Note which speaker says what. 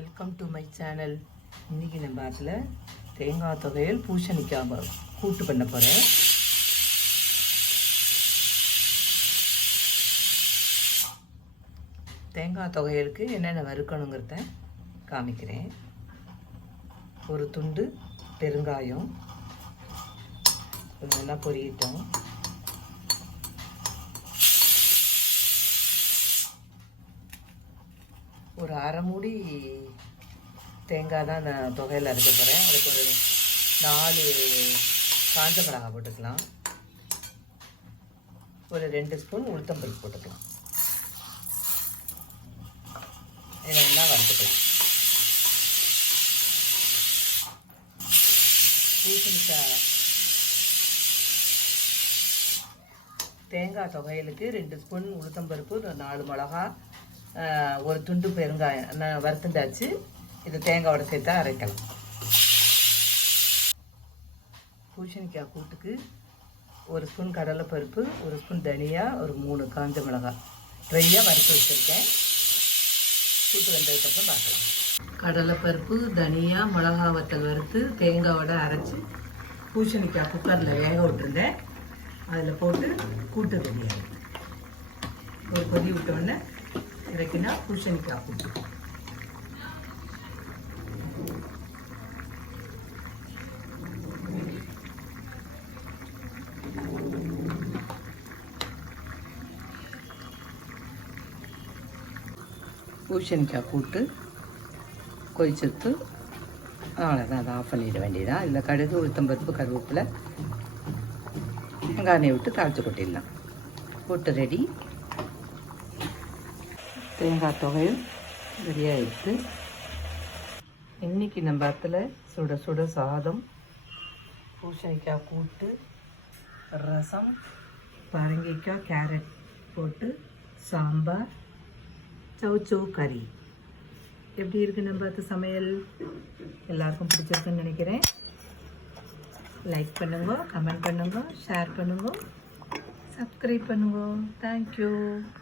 Speaker 1: Welcome to my channel இன்றைக்கி நம்ம அதில் தேங்காய் தொகையில் பூசணிக்காய் கூட்டு பண்ண போகிறேன் தேங்காய் தொகையலுக்கு என்னென்ன வறுக்கணுங்கிறத காமிக்கிறேன். ஒரு துண்டு பெருங்காயம். இது நல்லா பொரியட்டும். ஒரு அரை மூடி தேங்காய் தான் நான் தொகையில் அரைக்க போகிறேன் அதுக்கு ஒரு நாலு காஞ்ச மிளகாய் போட்டுக்கலாம். ஒரு ரெண்டு ஸ்பூன் உளுத்தம்பருப்பு போட்டுக்கலாம். இதை நல்லா வறுத்துக்கலாம். பூசணிக்காய் தேங்காய் தொகையலுக்கு ரெண்டு ஸ்பூன் உளுத்தம்பருப்பு ஒரு நாலு மிளகா ஒரு துண்டு பெருங்காயம் நான் வறுத்துண்டாச்சு இது தேங்காயோட சேர்த்தா அரைக்கலாம். பூசணிக்காய் கூட்டுக்கு ஒரு ஸ்பூன் கடலைப்பருப்பு ஒரு ஸ்பூன் தனியா ஒரு மூணு காஞ்ச மிளகாய். ட்ரையாக வறுத்து வச்சுருக்கேன். கூட்டு வெந்ததுக்கப்புறம் பார்க்கலாம். கடலைப்பருப்பு தனியா மிளகா வத்தல் வறுத்து தேங்காயோட அரைச்சி பூசணிக்காய் குக்கரில் வேக விட்டுருந்தேன். அதில் போட்டு கூட்டு ரெடியாகும் ஒரு கொதி விட்டோடனே இறக்கினா பூசணிக்காய் கூட்டு பூசணிக்காய் கூட்டு கொதிச்சுட்டு அவ்வளோதான் அதை ஆஃப் பண்ணிட வேண்டியதான் இல்லை கடுகு உளுத்தம்பருப்பு கருவேப்பில் வெங்காயம் விட்டு தாளித்து கொட்டிடலாம். கூட்டு ரெடி தேங்காய் தொகையும் ரெடியாக எடுத்து இன்றைக்கி நம்ம இடத்துல சுட சுட சாதம் பூசணிக்காய் கூட்டு ரசம் பரங்கிக்காய் கேரட் போட்டு சாம்பார் சவுச்சோ கறி. எப்படி இருக்கு நம்ம பார்த்து சமையல்? எல்லாருக்கும் பிடிச்சிருக்குன்னு நினைக்கிறேன். லைக் பண்ணுங்க கமெண்ட் பண்ணுங்க ஷேர் பண்ணுங்க சப்ஸ்கிரைப் பண்ணுங்க. தேங்க்யூ